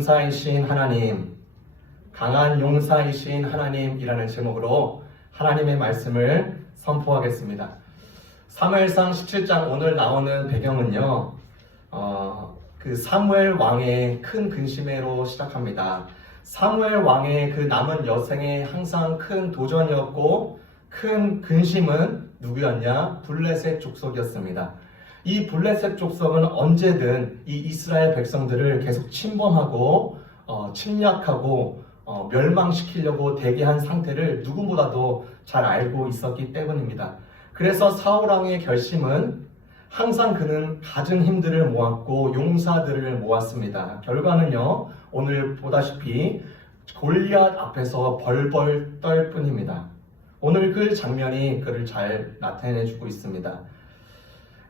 용사이신 하나님, 강한 용사이신 하나님이라는 제목으로 하나님의 말씀을 선포하겠습니다. 사무엘상 17장 오늘 나오는 배경은요, 그 사무엘 왕의 큰 근심으로 시작합니다. 사무엘 왕의 그 남은 여생의 항상 큰 도전이었고 큰 근심은 누구였냐? 블레셋 족속이었습니다. 이 블레셋 족속은 언제든 이 이스라엘 백성들을 계속 침범하고 침략하고 멸망시키려고 대기한 상태를 누구보다도 잘 알고 있었기 때문입니다. 그래서 사울 왕의 결심은 항상 그는 갖은 힘들을 모았고 용사들을 모았습니다. 결과는요, 오늘 보다시피 골리앗 앞에서 벌벌 떨 뿐입니다. 오늘 그 장면이 그를 잘 나타내주고 있습니다.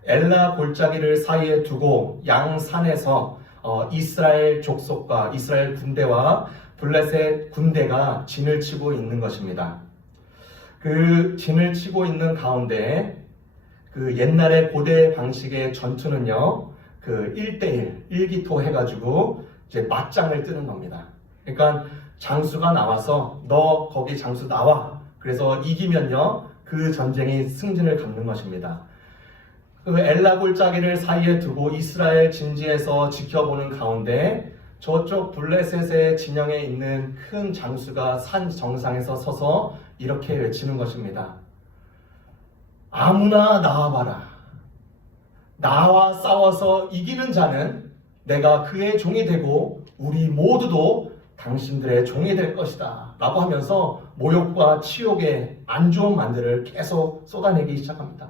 엘라 골짜기를 사이에 두고 양산에서 이스라엘 족속과 이스라엘 군대와 블레셋 군대가 진을 치고 있는 것입니다. 그 진을 치고 있는 가운데 그 옛날의 고대 방식의 전투는요, 그 1대1, 1기토 해가지고 이제 맞짱을 뜨는 겁니다. 그러니까 장수가 나와서 너 거기 장수 나와. 그래서 이기면요, 그 전쟁이 승진을 갖는 것입니다. 그 엘라 골짜기를 사이에 두고 이스라엘 진지에서 지켜보는 가운데 저쪽 블레셋의 진영에 있는 큰 장수가 산 정상에서 서서 이렇게 외치는 것입니다. 아무나 나와봐라. 나와 싸워서 이기는 자는 내가 그의 종이 되고 우리 모두도 당신들의 종이 될 것이다 라고 하면서 모욕과 치욕의 안 좋은 말들을 계속 쏟아내기 시작합니다.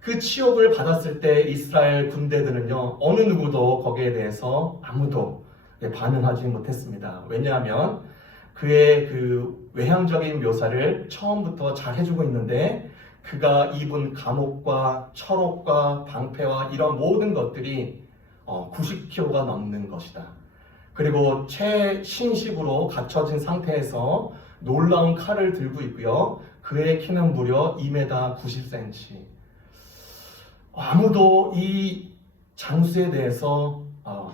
그 치욕을 받았을 때 이스라엘 군대들은요, 어느 누구도 거기에 대해서 아무도 반응하지 못했습니다. 왜냐하면 그의 그 외향적인 묘사를 처음부터 잘 해주고 있는데 그가 입은 감옥과 철옥과 방패와 이런 모든 것들이 90kg가 넘는 것이다. 그리고 최신식으로 갖춰진 상태에서 놀라운 칼을 들고 있고요. 그의 키는 무려 2m 90cm. 아무도 이 장수에 대해서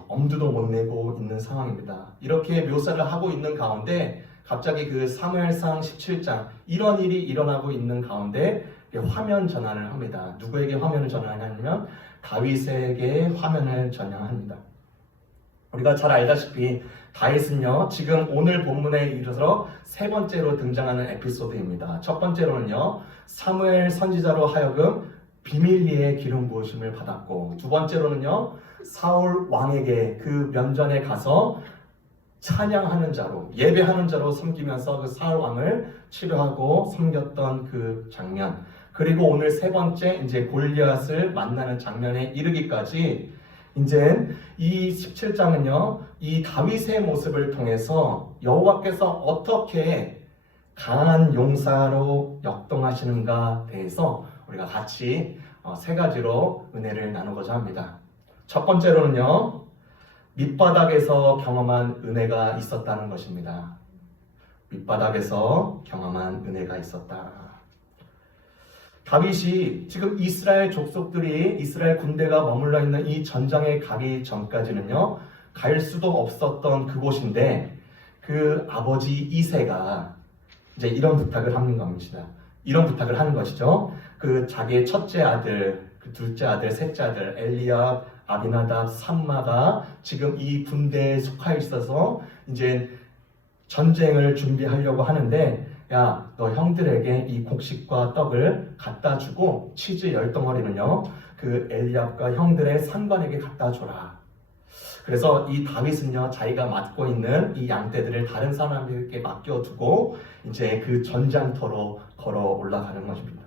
엄두도 못 내고 있는 상황입니다. 이렇게 묘사를 하고 있는 가운데 갑자기 그 사무엘상 17장 이런 일이 일어나고 있는 가운데 화면 전환을 합니다. 누구에게 화면을 전환하냐면 다윗에게 화면을 전환합니다. 우리가 잘 알다시피 다윗은요, 지금 오늘 본문에 이르러 세 번째로 등장하는 에피소드입니다. 첫 번째로는요, 사무엘 선지자로 하여금 비밀리에 기름 부으심을 받았고, 두 번째로는요, 사울 왕에게 그 면전에 가서 찬양하는 자로, 예배하는 자로 섬기면서 그 사울 왕을 치료하고 섬겼던 그 장면, 그리고 오늘 세 번째 이제 골리앗을 만나는 장면에 이르기까지 이제 이 17장은요, 이 다윗의 모습을 통해서 여호와께서 어떻게 강한 용사로 역동하시는가 대해서 우리가 같이 세 가지로 은혜를 나누고자 합니다. 첫 번째로는요, 밑바닥에서 경험한 은혜가 있었다는 것입니다. 밑바닥에서 경험한 은혜가 있었다. 다윗이 지금 이스라엘 족속들이 이스라엘 군대가 머물러 있는 이 전장에 가기 전까지는요, 갈 수도 없었던 그곳인데 그 아버지 이새가 이제 이런 부탁을 하는 겁니다. 이런 부탁을 하는 것이죠. 그 자기의 첫째 아들, 그 둘째 아들, 셋째 아들 엘리압, 아비나답, 삼마가 지금 이 군대에 속하여 있어서 이제 전쟁을 준비하려고 하는데, 야, 너 형들에게 이 곡식과 떡을 갖다 주고 치즈 10덩어리는요, 그 엘리압과 형들의 상관에게 갖다 줘라. 그래서 이 다윗은요, 자기가 맡고 있는 이 양떼들을 다른 사람에게 맡겨두고 이제 그 전장터로 걸어 올라가는 것입니다.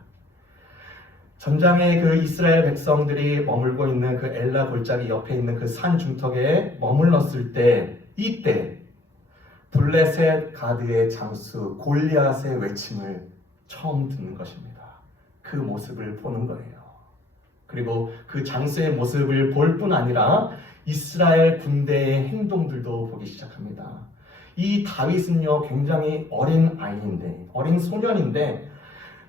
전장에 그 이스라엘 백성들이 머물고 있는 그 엘라 골짜기 옆에 있는 그 산 중턱에 머물렀을 때, 이때 블레셋 가드의 장수 골리앗의 외침을 처음 듣는 것입니다. 그 모습을 보는 거예요. 그리고 그 장수의 모습을 볼 뿐 아니라 이스라엘 군대의 행동들도 보기 시작합니다. 이 다윗은요, 굉장히 어린 아이인데, 어린 소년인데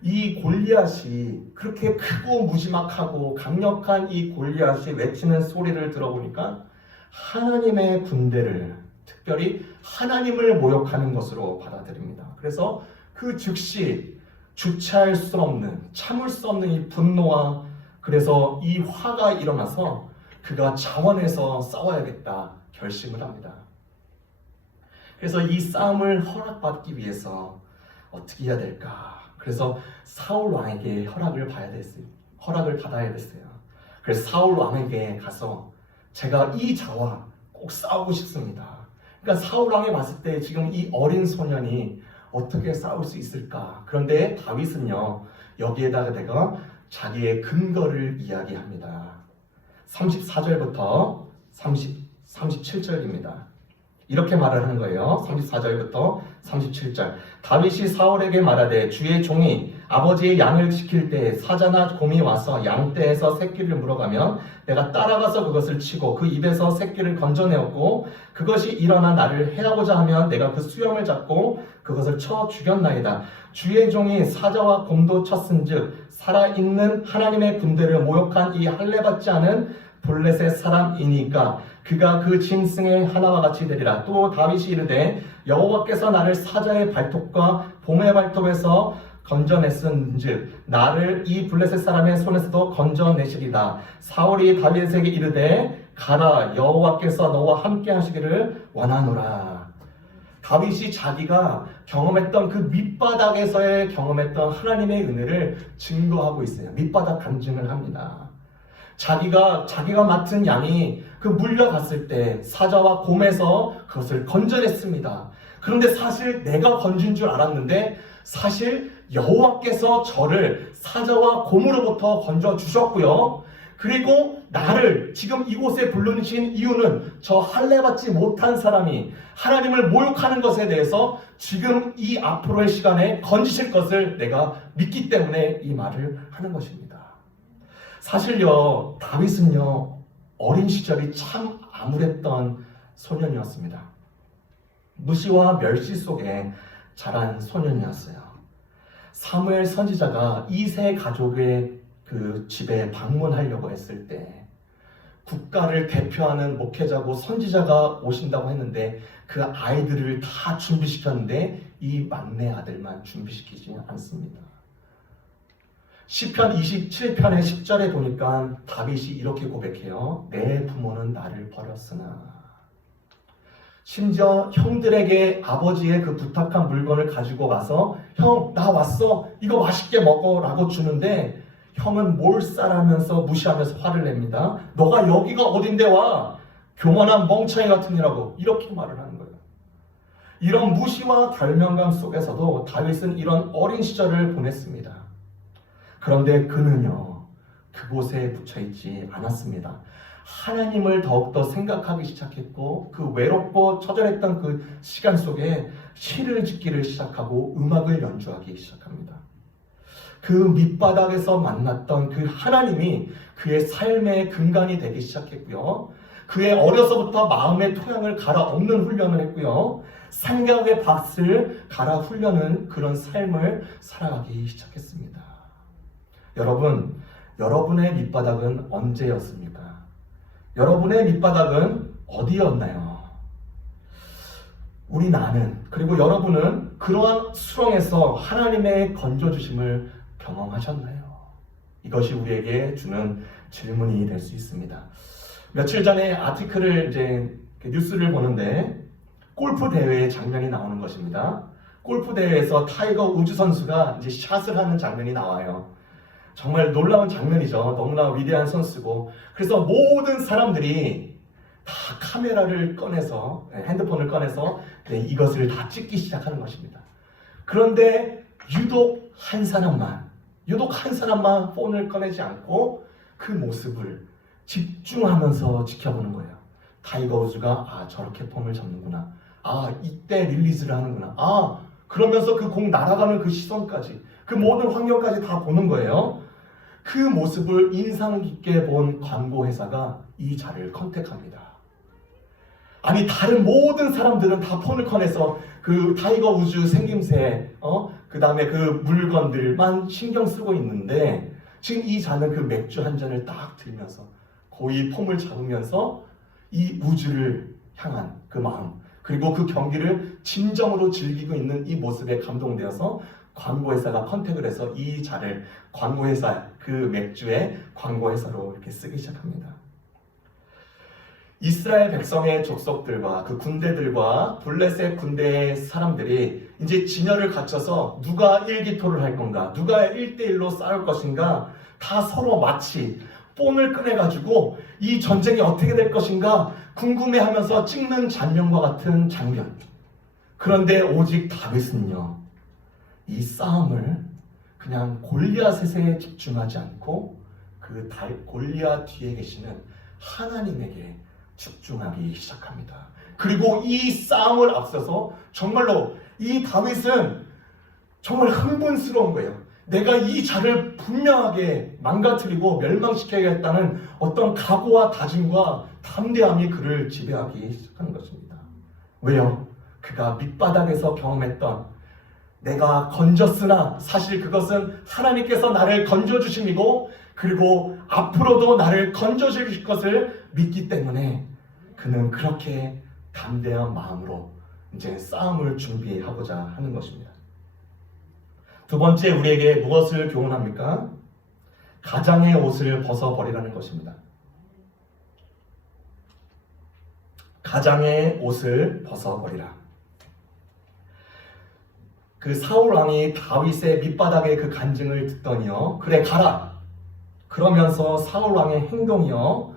이 골리앗이 그렇게 크고 무지막하고 강력한 이 골리앗이 외치는 소리를 들어보니까 하나님의 군대를 특별히 하나님을 모욕하는 것으로 받아들입니다. 그래서 그 즉시 주체할 수 없는, 참을 수 없는 이 분노와 그래서 이 화가 일어나서 그가 자원해서 싸워야겠다 결심을 합니다. 그래서 이 싸움을 허락받기 위해서 어떻게 해야 될까? 그래서 사울 왕에게 허락을 받아야 됐어요. 그래서 사울 왕에게 가서 제가 이 자와 꼭 싸우고 싶습니다. 그러니까 사울 왕이 봤을 때 지금 이 어린 소년이 어떻게 싸울 수 있을까? 그런데 다윗은요, 여기에다가 내가 자기의 근거를 이야기합니다. 34절부터 37절입니다. 이렇게 말을 하는 거예요. 34절부터 37절. 다윗이 사울에게 말하되 주의 종이 아버지의 양을 지킬 때 사자나 곰이 와서 양떼에서 새끼를 물어가면 내가 따라가서 그것을 치고 그 입에서 새끼를 건져내었고 그것이 일어나 나를 해하고자 하면 내가 그 수염을 잡고 그것을 쳐 죽였나이다. 주의 종이 사자와 곰도 쳤은즉 살아있는 하나님의 군대를 모욕한 이 할례받지 않은 블레셋 사람이니까 그가 그 짐승의 하나와 같이 되리라. 또 다윗이 이르되 여호와께서 나를 사자의 발톱과 곰의 발톱에서 건져냈은즉 나를 이 블레셋 사람의 손에서도 건져내시리라. 사울이 다윗에게 이르되 가라, 여호와께서 너와 함께 하시기를 원하노라. 다윗이 자기가 경험했던 그 밑바닥에서의 경험했던 하나님의 은혜를 증거하고 있어요. 밑바닥 간증을 합니다. 자기가 맡은 양이 그 물려갔을 때 사자와 곰에서 그것을 건져냈습니다. 그런데 사실 내가 건진 줄 알았는데 사실 여호와께서 저를 사자와 곰으로부터 건져 주셨고요. 그리고 나를 지금 이곳에 부르신 이유는 저 할례받지 못한 사람이 하나님을 모욕하는 것에 대해서 지금 이 앞으로의 시간에 건지실 것을 내가 믿기 때문에 이 말을 하는 것입니다. 사실요, 다윗은요, 어린 시절이 참 암울했던 소년이었습니다. 무시와 멸시 속에 자란 소년이었어요. 사무엘 선지자가 이세 가족의 그 집에 방문하려고 했을 때 국가를 대표하는 목회자고 선지자가 오신다고 했는데 그 아이들을 다 준비시켰는데 이 막내 아들만 준비시키지 않습니다. 시편 27편의 10절에 보니까 다윗이 이렇게 고백해요. 내 부모는 나를 버렸으나. 심지어 형들에게 아버지의 그 부탁한 물건을 가지고 와서 형, 나 왔어. 이거 맛있게 먹어 라고 주는데 형은 몰살하면서 무시하면서 화를 냅니다. 너가 여기가 어딘데 와. 교만한 멍청이 같은 이라고 이렇게 말을 하는 거예요. 이런 무시와 결명감 속에서도 다윗은 이런 어린 시절을 보냈습니다. 그런데 그는요, 그곳에 묻혀있지 않았습니다. 하나님을 더욱더 생각하기 시작했고 그 외롭고 처절했던 그 시간 속에 시를 짓기를 시작하고 음악을 연주하기 시작합니다. 그 밑바닥에서 만났던 그 하나님이 그의 삶의 근간이 되기 시작했고요. 그의 어려서부터 마음의 토양을 갈아엎는 훈련을 했고요. 생각의 밭을 갈아 훈련은 그런 삶을 살아가기 시작했습니다. 여러분, 여러분의 밑바닥은 언제였습니까? 여러분의 밑바닥은 어디였나요? 나는 그리고 여러분은 그러한 수렁에서 하나님의 건져주심을 경험하셨나요? 이것이 우리에게 주는 질문이 될 수 있습니다. 며칠 전에 아티클을 뉴스를 보는데 골프 대회의 장면이 나오는 것입니다. 골프 대회에서 타이거 우즈 선수가 샷을 하는 장면이 나와요. 정말 놀라운 장면이죠. 너무나 위대한 선수고. 그래서 모든 사람들이 다 카메라를 꺼내서, 핸드폰을 꺼내서 이것을 다 찍기 시작하는 것입니다. 그런데 유독 한 사람만 폰을 꺼내지 않고 그 모습을 집중하면서 지켜보는 거예요. 타이거 우즈가 저렇게 폼을 잡는구나. 이때 릴리즈를 하는구나. 그러면서 그 공 날아가는 그 시선까지, 그 모든 환경까지 다 보는 거예요. 그 모습을 인상 깊게 본 광고 회사가 이 자를 컨택합니다. 아니, 다른 모든 사람들은 다 폰을 꺼내서 그 타이거 우즈 생김새, 그 다음에 그 물건들만 신경 쓰고 있는데 지금 이 자는 그 맥주 한 잔을 딱 들면서 거의 폼을 잡으면서 이 우즈를 향한 그 마음, 그리고 그 경기를 진정으로 즐기고 있는 이 모습에 감동되어서 광고회사가 컨택을 해서 이 잔을 광고회사, 그 맥주의 광고회사로 이렇게 쓰기 시작합니다. 이스라엘 백성의 족속들과 그 군대들과 블레셋 군대의 사람들이 이제 진열을 갖춰서 누가 일기토를 할 건가, 누가 1대1로 싸울 것인가, 다 서로 마치 폰을 꺼내가지고 이 전쟁이 어떻게 될 것인가 궁금해하면서 찍는 장면과 같은 장면. 그런데 오직 다윗은요, 이 싸움을 그냥 골리앗에 집중하지 않고 그 골리앗 뒤에 계시는 하나님에게 집중하기 시작합니다. 그리고 이 싸움을 앞서서 정말로 이 다윗은 정말 흥분스러운 거예요. 내가 이 자를 분명하게 망가뜨리고 멸망시켜야겠다는 어떤 각오와 다짐과 담대함이 그를 지배하기 시작하는 것입니다. 왜요? 그가 밑바닥에서 경험했던 내가 건졌으나 사실 그것은 하나님께서 나를 건져주심이고 그리고 앞으로도 나를 건져주실 것을 믿기 때문에 그는 그렇게 담대한 마음으로 이제 싸움을 준비하고자 하는 것입니다. 두 번째, 우리에게 무엇을 교훈합니까? 가장의 옷을 벗어버리라는 것입니다. 가장의 옷을 벗어버리라. 그 사울 왕이 다윗의 밑바닥의 그 간증을 듣더니요, 그래 가라. 그러면서 사울 왕의 행동이요,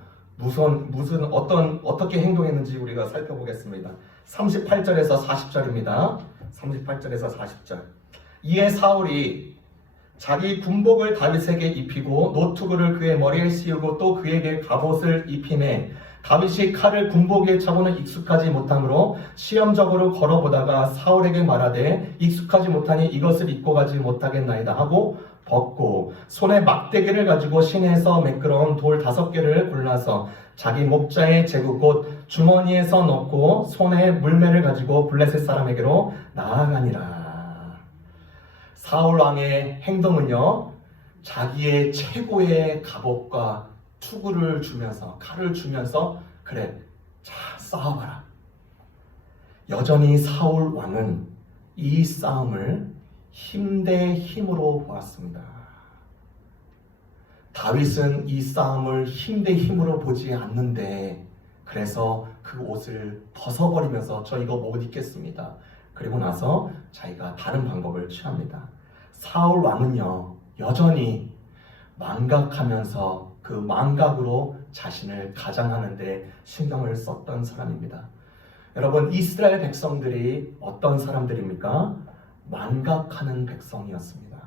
어떻게 행동했는지 우리가 살펴보겠습니다. 38절에서 40절입니다. 38절에서 40절. 이에 사울이 자기 군복을 다윗에게 입히고 노투구를 그의 머리에 씌우고 또 그에게 갑옷을 입히매 다윗이 칼을 군복에 차고는 익숙하지 못하므로 시험적으로 걸어보다가 사울에게 말하되 익숙하지 못하니 이것을 입고 가지 못하겠나이다 하고 벗고 손에 막대기를 가지고 시내에서 매끄러운 돌 5개를 골라서 자기 목자에 재고 곧 주머니에서 넣고 손에 물매를 가지고 블레셋 사람에게로 나아가니라. 사울 왕의 행동은요, 자기의 최고의 갑옷과 투구를 주면서, 칼을 주면서 그래, 자 싸워봐라. 여전히 사울 왕은 이 싸움을 힘 대 힘으로 보았습니다. 다윗은 이 싸움을 힘 대 힘으로 보지 않는데, 그래서 그 옷을 벗어버리면서 저 이거 못 입겠습니다. 그리고 나서 자기가 다른 방법을 취합니다. 사울 왕은요, 여전히 망각하면서 그 망각으로 자신을 가장하는데 신경을 썼던 사람입니다. 여러분, 이스라엘 백성들이 어떤 사람들입니까? 망각하는 백성이었습니다.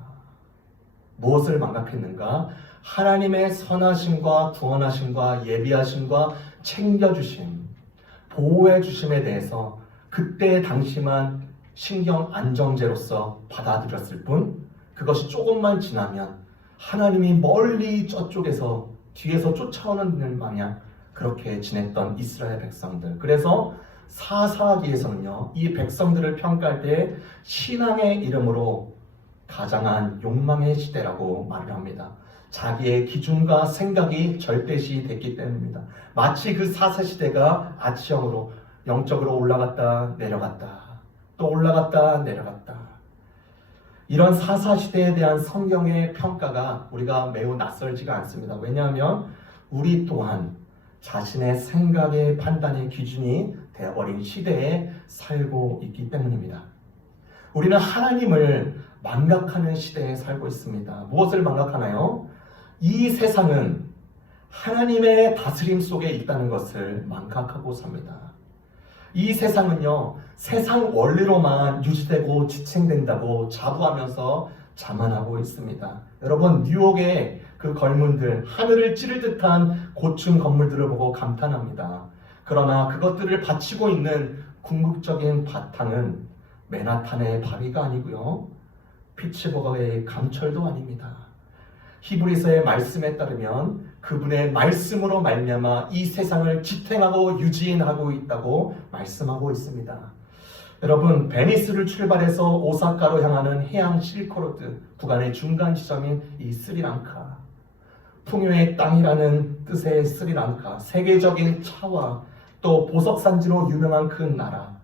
무엇을 망각했는가? 하나님의 선하심과 구원하심과 예비하심과 챙겨주심, 보호해주심에 대해서 그때 당시만 신경 안정제로서 받아들였을 뿐, 그것이 조금만 지나면 하나님이 멀리 저쪽에서 뒤에서 쫓아오는 마냥 그렇게 지냈던 이스라엘 백성들. 그래서 사사기에서는요, 이 백성들을 평가할 때 신앙의 이름으로 가장한 욕망의 시대라고 말을 합니다. 자기의 기준과 생각이 절대시 됐기 때문입니다. 마치 그 사사시대가 아치형으로 영적으로 올라갔다 내려갔다 또 올라갔다 내려갔다, 이런 사사시대에 대한 성경의 평가가 우리가 매우 낯설지가 않습니다. 왜냐하면 우리 또한 자신의 생각의 판단의 기준이 되어버린 시대에 살고 있기 때문입니다. 우리는 하나님을 망각하는 시대에 살고 있습니다. 무엇을 망각하나요? 이 세상은 하나님의 다스림 속에 있다는 것을 망각하고 삽니다. 이 세상은요, 세상 원리로만 유지되고 지탱된다고 자부하면서 자만하고 있습니다. 여러분, 뉴욕의 그 걸문들, 하늘을 찌를 듯한 고층 건물들을 보고 감탄합니다. 그러나 그것들을 바치고 있는 궁극적인 바탕은 맨하탄의 바위가 아니고요, 피츠버그의 강철도 아닙니다. 히브리서의 말씀에 따르면 그분의 말씀으로 말미암아 이 세상을 지탱하고 유지하고 있다고 말씀하고 있습니다. 여러분, 베니스를 출발해서 오사카로 향하는 해양 실크로드 구간의 중간 지점인 이 스리랑카, 풍요의 땅이라는 뜻의 스리랑카, 세계적인 차와 또 보석산지로 유명한 그 나라,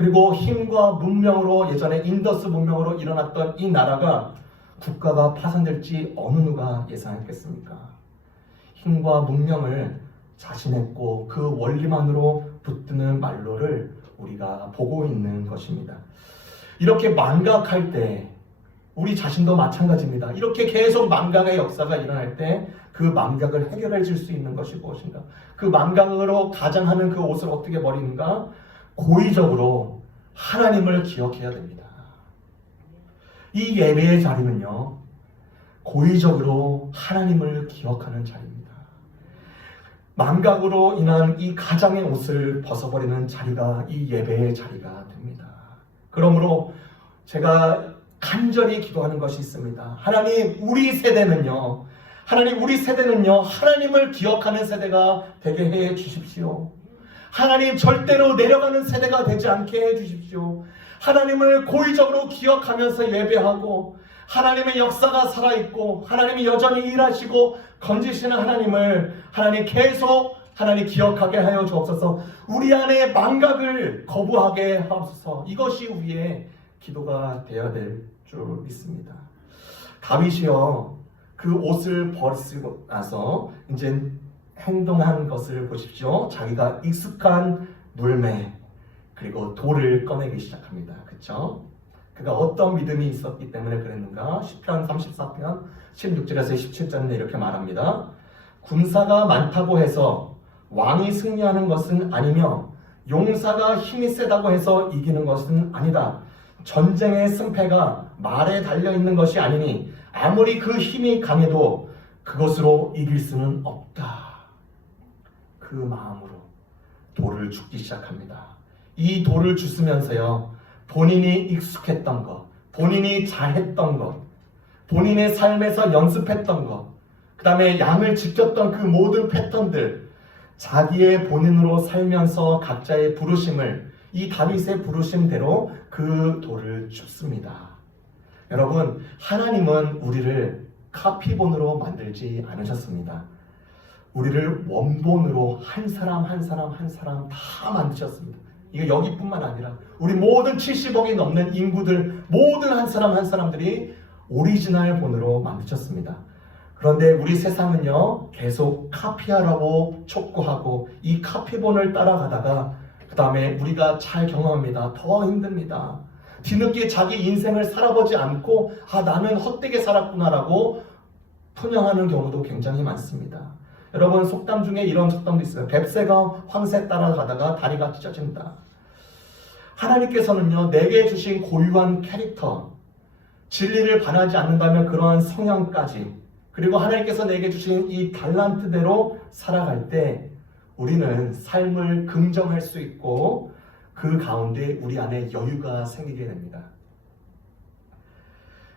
그리고 힘과 문명으로 예전에 인더스 문명으로 일어났던 이 나라가 국가가 파산될지 어느 누가 예상했겠습니까? 힘과 문명을 자신했고 그 원리만으로 붙드는 말로를 우리가 보고 있는 것입니다. 이렇게 망각할 때 우리 자신도 마찬가지입니다. 이렇게 계속 망각의 역사가 일어날 때 그 망각을 해결해 줄 수 있는 것이 무엇인가? 그 망각으로 가장하는 그 옷을 어떻게 버리는가? 고의적으로 하나님을 기억해야 됩니다. 이 예배의 자리는요, 고의적으로 하나님을 기억하는 자리입니다. 망각으로 인한 이 가장의 옷을 벗어버리는 자리가 이 예배의 자리가 됩니다. 그러므로 제가 간절히 기도하는 것이 있습니다. 하나님, 우리 세대는요, 하나님을 기억하는 세대가 되게 해 주십시오. 하나님, 절대로 내려가는 세대가 되지 않게 해 주십시오. 하나님을 고의적으로 기억하면서 예배하고 하나님의 역사가 살아있고 하나님이 여전히 일하시고 건지시는 하나님을 계속 기억하게 하여 주옵소서. 우리 안에 망각을 거부하게 하옵소서. 이것이 우리의 기도가 되어야 될 줄 믿습니다. 다윗이요, 그 옷을 벗고 나서 이제 행동한 것을 보십시오. 자기가 익숙한 물매 그리고 돌을 꺼내기 시작합니다. 그렇죠? 그가 어떤 믿음이 있었기 때문에 그랬는가? 시편 34편 16절에서 17절에 이렇게 말합니다. 군사가 많다고 해서 왕이 승리하는 것은 아니며 용사가 힘이 세다고 해서 이기는 것은 아니다. 전쟁의 승패가 말에 달려있는 것이 아니니 아무리 그 힘이 강해도 그것으로 이길 수는 없다. 그 마음으로 돌을 줍기 시작합니다. 이 돌을 주스면서요, 본인이 익숙했던 것, 본인이 잘했던 것, 본인의 삶에서 연습했던 것, 그 다음에 양을 지켰던 그 모든 패턴들, 자기의 본인으로 살면서 각자의 부르심을, 이 다윗의 부르심대로 그 돌을 줍습니다. 여러분, 하나님은 우리를 카피본으로 만들지 않으셨습니다. 우리를 원본으로 한 사람 다 만드셨습니다. 이거 여기뿐만 아니라 우리 모든 70억이 넘는 인구들 모든 한 사람들이 오리지널 본으로 만드셨습니다. 그런데 우리 세상은요, 계속 카피하라고 촉구하고 이 카피본을 따라가다가 그 다음에 우리가 잘 경험합니다. 더 힘듭니다. 뒤늦게 자기 인생을 살아보지 않고 나는 헛되게 살았구나라고 푸념하는 경우도 굉장히 많습니다. 여러분, 속담 중에 이런 속담도 있어요. 뱁새가 황새 따라가다가 다리가 찢어진다. 하나님께서는요, 내게 주신 고유한 캐릭터, 진리를 반하지 않는다면 그러한 성향까지, 그리고 하나님께서 내게 주신 이 달란트대로 살아갈 때 우리는 삶을 긍정할 수 있고 그 가운데 우리 안에 여유가 생기게 됩니다.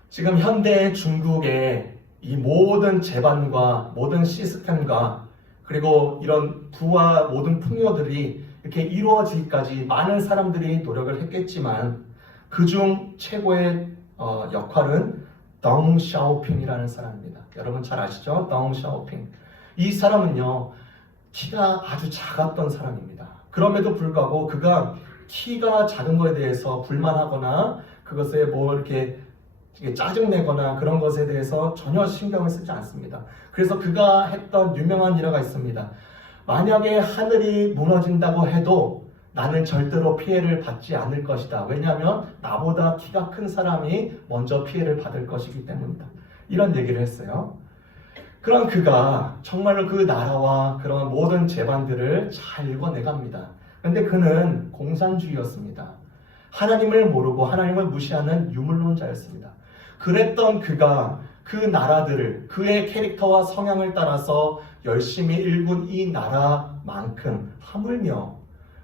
지금 현대 중국의 이 모든 제반과 모든 시스템과 그리고 이런 부와 모든 풍요들이 이렇게 이루어지기까지 많은 사람들이 노력을 했겠지만 그중 최고의 역할은 덩 샤오핑이라는 사람입니다. 여러분 잘 아시죠? 덩 샤오핑. 이 사람은요, 키가 아주 작았던 사람입니다. 그럼에도 불구하고 그가 키가 작은 것에 대해서 불만하거나 그것에 뭐 이렇게 짜증내거나 그런 것에 대해서 전혀 신경을 쓰지 않습니다. 그래서 그가 했던 유명한 일화가 있습니다. 만약에 하늘이 무너진다고 해도 나는 절대로 피해를 받지 않을 것이다. 왜냐하면 나보다 키가 큰 사람이 먼저 피해를 받을 것이기 때문이다. 이런 얘기를 했어요. 그런 그가 정말로 그 나라와 그런 모든 제반들을 잘 읽어내갑니다. 그런데 그는 공산주의였습니다. 하나님을 모르고 하나님을 무시하는 유물론자였습니다. 그랬던 그가 그 나라들을 그의 캐릭터와 성향을 따라서 열심히 일군 이 나라만큼 하물며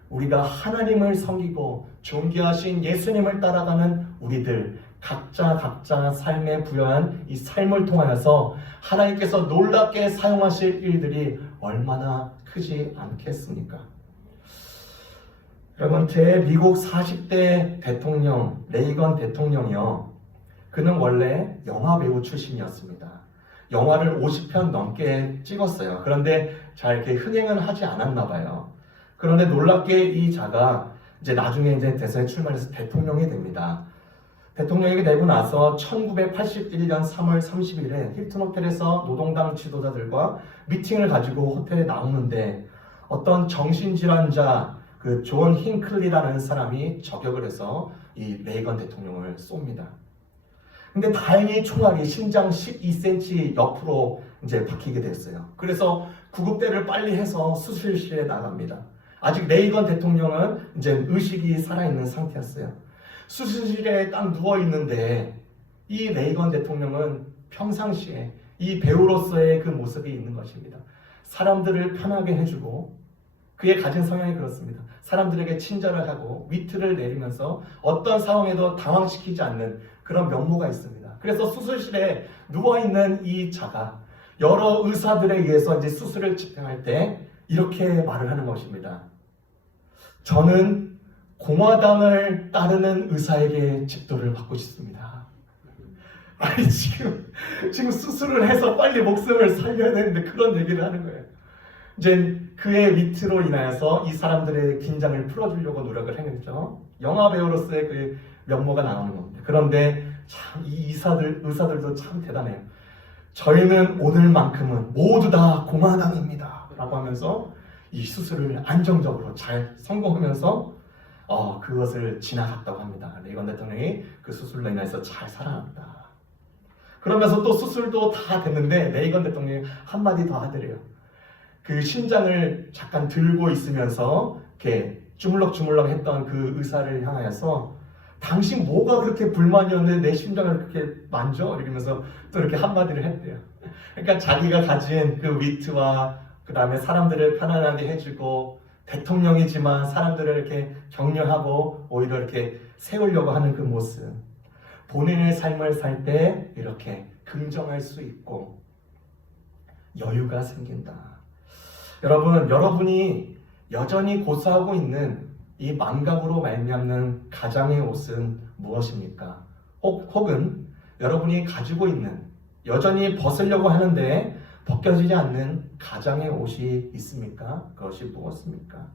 우리가 하나님을 섬기고 존귀하신 예수님을 따라가는 우리들 각자 삶에 부여한 이 삶을 통하여서 하나님께서 놀랍게 사용하실 일들이 얼마나 크지 않겠습니까? 여러분, 제 미국 40대 대통령 레이건 대통령이요, 그는 원래 영화배우 출신이었습니다. 영화를 50편 넘게 찍었어요. 그런데 잘 이렇게 흥행은 하지 않았나 봐요. 그런데 놀랍게 이 자가 이제 나중에 이제 대선에 출마해서 대통령이 됩니다. 대통령이 되고 나서 1981년 3월 30일에 힐튼 호텔에서 노동당 지도자들과 미팅을 가지고 호텔에 나오는데 어떤 정신질환자 그 존 힌클리라는 사람이 저격을 해서 이 레이건 대통령을 쏩니다. 근데 다행히 총알이 신장 12cm 옆으로 이제 박히게 됐어요. 그래서 구급대를 빨리 해서 수술실에 나갑니다. 아직 레이건 대통령은 이제 의식이 살아있는 상태였어요. 수술실에 딱 누워있는데 이 레이건 대통령은 평상시에 이 배우로서의 그 모습이 있는 것입니다. 사람들을 편하게 해주고 그의 가진 성향이 그렇습니다. 사람들에게 친절을 하고 위트를 내리면서 어떤 상황에도 당황시키지 않는 그런 면모가 있습니다. 그래서 수술실에 누워있는 이 자가 여러 의사들에 의해서 이제 수술을 집행할 때 이렇게 말을 하는 것입니다. 저는 공화당을 따르는 의사에게 집도를 받고 싶습니다. 아니 지금 수술을 해서 빨리 목숨을 살려야 되는데 그런 얘기를 하는 거예요. 이제 그의 위트로 인하여서 이 사람들의 긴장을 풀어주려고 노력을 해냈죠. 영화 배우로서의 그 면모가 나오는 겁니다. 그런데 참 이 의사들도 참 대단해요. 저희는 오늘만큼은 모두 다 공화당입니다 라고 하면서 이 수술을 안정적으로 잘 성공하면서 그것을 지나갔다고 합니다. 레이건 대통령이 그 수술로 인해서 잘 살아났다. 그러면서 또 수술도 다 됐는데 레이건 대통령이 한마디 더 하더래요. 그 신장을 잠깐 들고 있으면서 이렇게 주물럭주물럭 했던 그 의사를 향하여서 당신 뭐가 그렇게 불만이었는데 내 심장을 그렇게 만져? 이러면서 또 이렇게 한마디를 했대요. 그러니까 자기가 가진 그 위트와 그 다음에 사람들을 편안하게 해주고 대통령이지만 사람들을 이렇게 격려하고 오히려 이렇게 세우려고 하는 그 모습, 본인의 삶을 살 때 이렇게 긍정할 수 있고 여유가 생긴다. 여러분이 여전히 고수하고 있는 이 망각으로 말미암는 가장의 옷은 무엇입니까? 혹은 여러분이 가지고 있는 여전히 벗으려고 하는데 벗겨지지 않는 가장의 옷이 있습니까? 그것이 무엇입니까?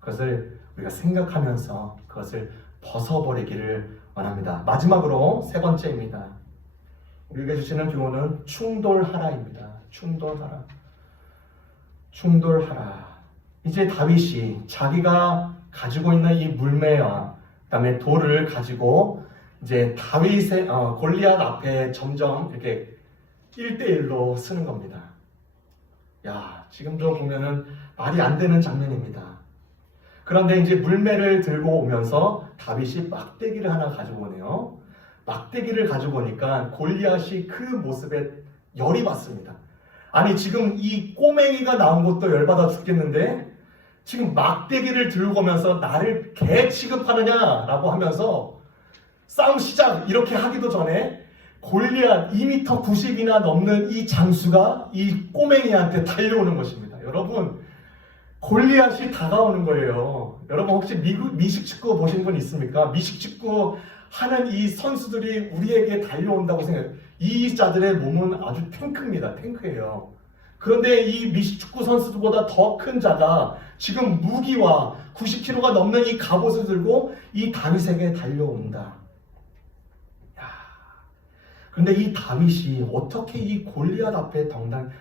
그것을 우리가 생각하면서 그것을 벗어버리기를 원합니다. 마지막으로 세 번째입니다. 우리에게 주시는 교훈은 충돌하라입니다. 충돌하라. 이제 다윗이 자기가 가지고 있는 이 물매와 그다음에 돌을 가지고 이제 다윗의 골리앗 앞에 점점 이렇게 1대1로 쓰는 겁니다. 야, 지금도 보면은 말이 안 되는 장면입니다. 그런데 이제 물매를 들고 오면서 다윗이 막대기를 하나 가지고 오네요. 막대기를 가지고 오니까 골리앗이 그 모습에 열이 받습니다. 아니 지금 이 꼬맹이가 나온 것도 열받아 죽겠는데 지금 막대기를 들고 오면서 나를 개 취급하느냐라고 하면서 싸움 시작 이렇게 하기도 전에 골리앗 2m 90이나 넘는 이 장수가 이 꼬맹이한테 달려오는 것입니다. 여러분 골리앗이 다가오는 거예요. 여러분 혹시 미식 축구 보신 분 있습니까? 미식 축구 하는 이 선수들이 우리에게 달려온다고 생각해요. 이 자들의 몸은 아주 탱크예요. 그런데 이 미식 축구 선수들보다 더 큰 자가 지금 무기와 90kg가 넘는 이 갑옷을 들고 이 다윗에게 달려온다. 그런데 이 다윗이 어떻게 이 골리앗 앞에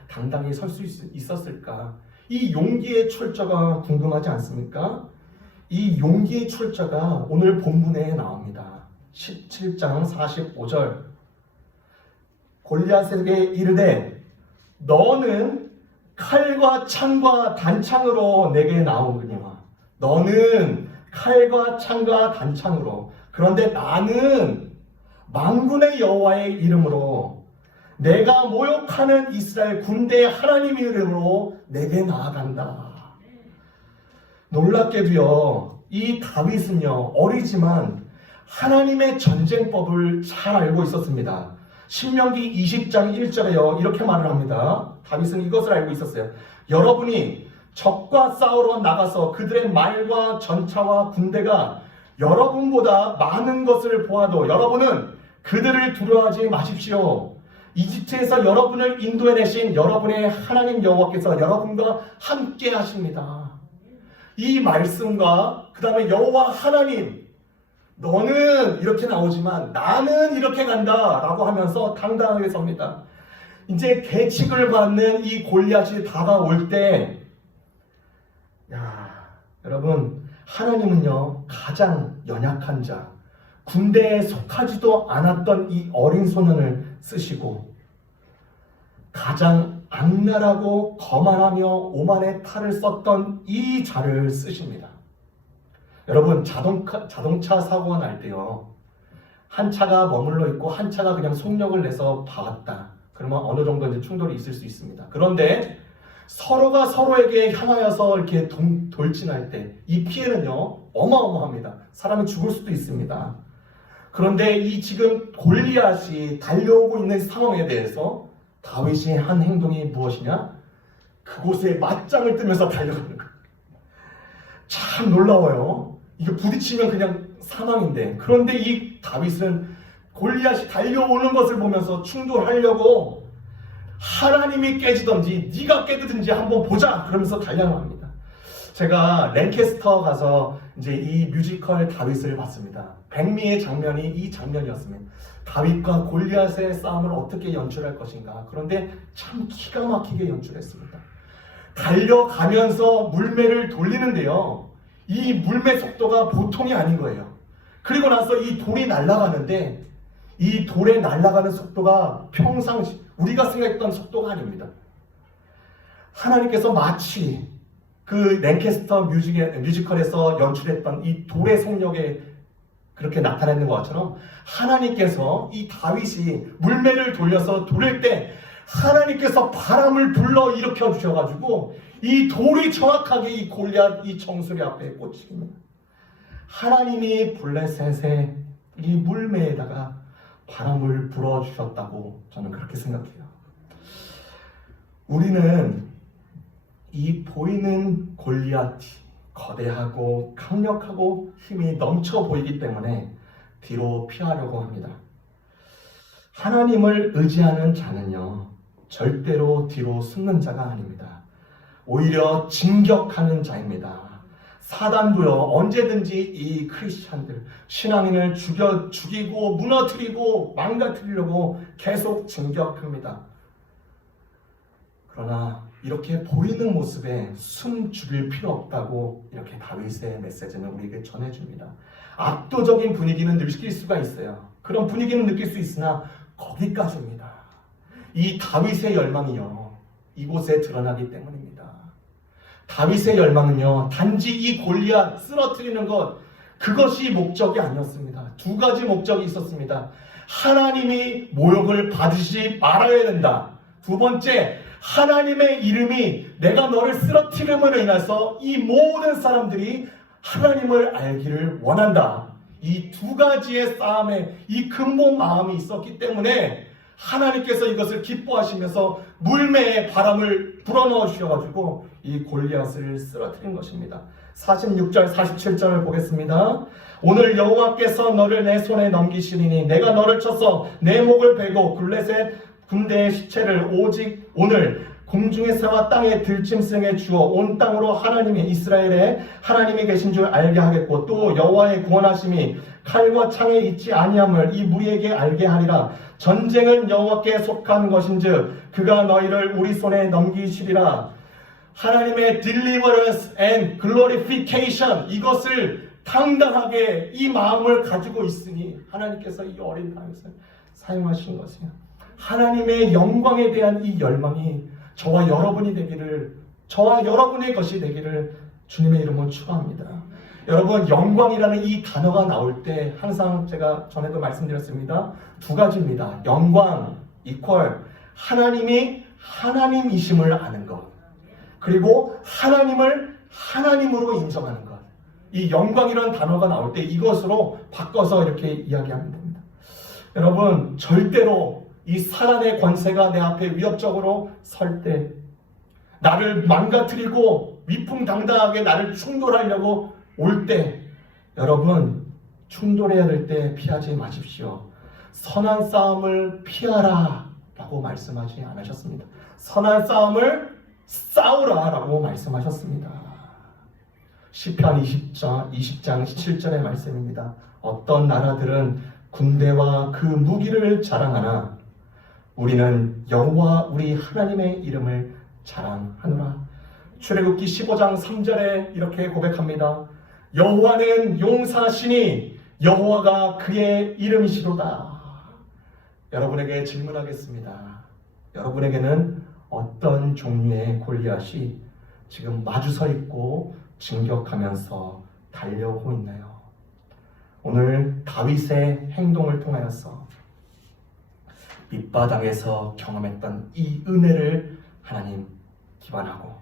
당당히 설 수 있었을까? 이 용기의 출처가 궁금하지 않습니까? 이 용기의 출처가 오늘 본문에 나옵니다. 17장 45절. 골리앗에게 이르되 너는 칼과 창과 단창으로 내게 나오거니와. 너는 칼과 창과 단창으로. 그런데 나는 만군의 여호와의 이름으로 내가 모욕하는 이스라엘 군대의 하나님의 이름으로 내게 나아간다. 놀랍게도요, 이 다윗은요 어리지만 하나님의 전쟁법을 잘 알고 있었습니다. 신명기 20장 1절에요 이렇게 말을 합니다. 다윗은 이것을 알고 있었어요. 여러분이 적과 싸우러 나가서 그들의 말과 전차와 군대가 여러분보다 많은 것을 보아도 여러분은 그들을 두려워하지 마십시오. 이집트에서 여러분을 인도해내신 여러분의 하나님 여호와께서 여러분과 함께 하십니다. 이 말씀과 그 다음에 여호와 하나님, 너는 이렇게 나오지만 나는 이렇게 간다 라고 하면서 당당하게 섭니다. 이제 계책을 받는 이 골리앗이 다가올 때, 여러분, 하나님은요 가장 연약한 자, 군대에 속하지도 않았던 이 어린 소년을 쓰시고 가장 악랄하고 거만하며 오만의 탈을 썼던 이 자를 쓰십니다. 여러분, 자동차 사고가 날 때요, 한 차가 머물러 있고 한 차가 그냥 속력을 내서 박았다. 그러면 어느 정도 이제 충돌이 있을 수 있습니다. 그런데 서로가 서로에게 향하여서 이렇게 돌진할 때 이 피해는요 어마어마합니다. 사람이 죽을 수도 있습니다. 그런데 이 지금 골리앗이 달려오고 있는 상황에 대해서 다윗이 한 행동이 무엇이냐? 그곳에 맞짱을 뜨면서 달려가는 거예요. 참 놀라워요. 이게 부딪히면 그냥 사망인데, 그런데 이 다윗은 골리앗이 달려오는 것을 보면서 충돌하려고 하나님이 깨지든지 네가 깨지든지 한번 보자 그러면서 달려갑니다. 제가 랭캐스터 가서 이제 이 뮤지컬 다윗을 봤습니다. 백미의 장면이 이 장면이었습니다. 다윗과 골리앗의 싸움을 어떻게 연출할 것인가. 그런데 참 기가 막히게 연출했습니다. 달려가면서 물매를 돌리는데요, 이 물매 속도가 보통이 아닌 거예요. 그리고 나서 이 돌이 날아가는데 이 돌에 날아가는 속도가 평상시 우리가 생각했던 속도가 아닙니다. 하나님께서 마치 그 랭캐스터 뮤지컬에서 연출했던 이 돌의 속력에 그렇게 나타내는 것처럼 하나님께서 이 다윗이 물매를 돌려서 돌릴 때 하나님께서 바람을 불러 일으켜 주셔가지고 이 돌이 정확하게 이 골리앗 이 정수리 앞에 꽂힙니다. 하나님이 블레셋의 이 물매에다가 바람을 불어주셨다고 저는 그렇게 생각해요. 우리는 이 보이는 골리앗이 거대하고 강력하고 힘이 넘쳐 보이기 때문에 뒤로 피하려고 합니다. 하나님을 의지하는 자는요 절대로 뒤로 숨는 자가 아닙니다. 오히려 진격하는 자입니다. 사단도요 언제든지 이 크리스찬들, 신앙인을 죽이고 무너뜨리고 망가뜨리려고 계속 진격합니다. 그러나 이렇게 보이는 모습에 숨 죽일 필요 없다고 이렇게 다윗의 메시지는 우리에게 전해줍니다. 압도적인 분위기는 느낄 수가 있어요. 그런 분위기는 느낄 수 있으나 거기까지입니다. 이 다윗의 열망이요 이곳에 드러나기 때문입니다. 다윗의 열망은요 단지 이 골리앗 쓰러뜨리는 것, 그것이 목적이 아니었습니다. 두 가지 목적이 있었습니다. 하나님이 모욕을 받으시지 말아야 된다. 두 번째, 하나님의 이름이 내가 너를 쓰러뜨림으로 인해서 이 모든 사람들이 하나님을 알기를 원한다. 이 두 가지의 싸움에 이 근본 마음이 있었기 때문에 하나님께서 이것을 기뻐하시면서 물매에 바람을 불어넣어 주셔가지고 이 골리앗을 쓰러뜨린 것입니다. 46절 47절을 보겠습니다. 오늘 여호와께서 너를 내 손에 넘기시리니 내가 너를 쳐서 내 목을 베고 블레셋 군대의 시체를 오직 오늘 공중의 새와 땅의 들짐승에 주어 온 땅으로 하나님의 이스라엘의 하나님이 계신 줄 알게 하겠고 또 여호와의 구원하심이 칼과 창에 있지 아니함을 이 무리에게 알게 하리라. 전쟁은 여호와께 속한 것인즉 그가 너희를 우리 손에 넘기시리라. 하나님의 deliverance and glorification, 이것을 당당하게 이 마음을 가지고 있으니 하나님께서 이 어린 다윗을 사용하신 것이에요. 하나님의 영광에 대한 이 열망이 저와 여러분이 되기를, 저와 여러분의 것이 되기를 주님의 이름으로 축원합니다. 여러분, 영광이라는 이 단어가 나올 때 항상 제가 전에도 말씀드렸습니다. 두 가지입니다. 영광 이퀄 하나님이 하나님이심을 아는 것, 그리고 하나님을 하나님으로 인정하는 것. 이 영광이라는 단어가 나올 때 이것으로 바꿔서 이렇게 이야기하면 됩니다. 여러분, 절대로 이 사단의 권세가 내 앞에 위협적으로 설 때, 나를 망가뜨리고 위풍당당하게 나를 충돌하려고 올 때, 여러분 충돌해야 될 때 피하지 마십시오. 선한 싸움을 피하라 라고 말씀하지 않으셨습니다. 선한 싸움을 싸우라 라고 말씀하셨습니다. 시편 20장 17절의 말씀입니다. 어떤 나라들은 군대와 그 무기를 자랑하나 우리는 여호와 우리 하나님의 이름을 자랑하노라. 출애굽기 15장 3절에 이렇게 고백합니다. 여호와는 용사시니 여호와가 그의 이름이시로다. 여러분에게 질문하겠습니다. 여러분에게는 어떤 종류의 골리앗이 지금 마주서 있고 진격하면서 달려오고 있나요? 오늘 다윗의 행동을 통하여서 밑바닥에서 경험했던 이 은혜를 하나님 기반하고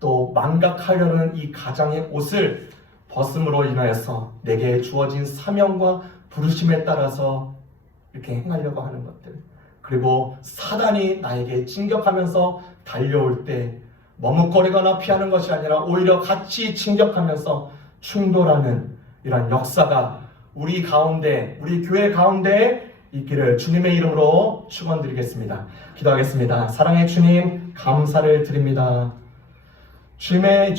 또 망각하려는 이 가장의 옷을 벗음으로 인하여서 내게 주어진 사명과 부르심에 따라서 이렇게 행하려고 하는 것들, 그리고 사단이 나에게 진격하면서 달려올 때 머뭇거리거나 피하는 것이 아니라 오히려 같이 진격하면서 충돌하는 이런 역사가 우리 가운데, 우리 교회 가운데 있기를 주님의 이름으로 축원드리겠습니다. 기도하겠습니다. 사랑의 주님, 감사를 드립니다. 주님의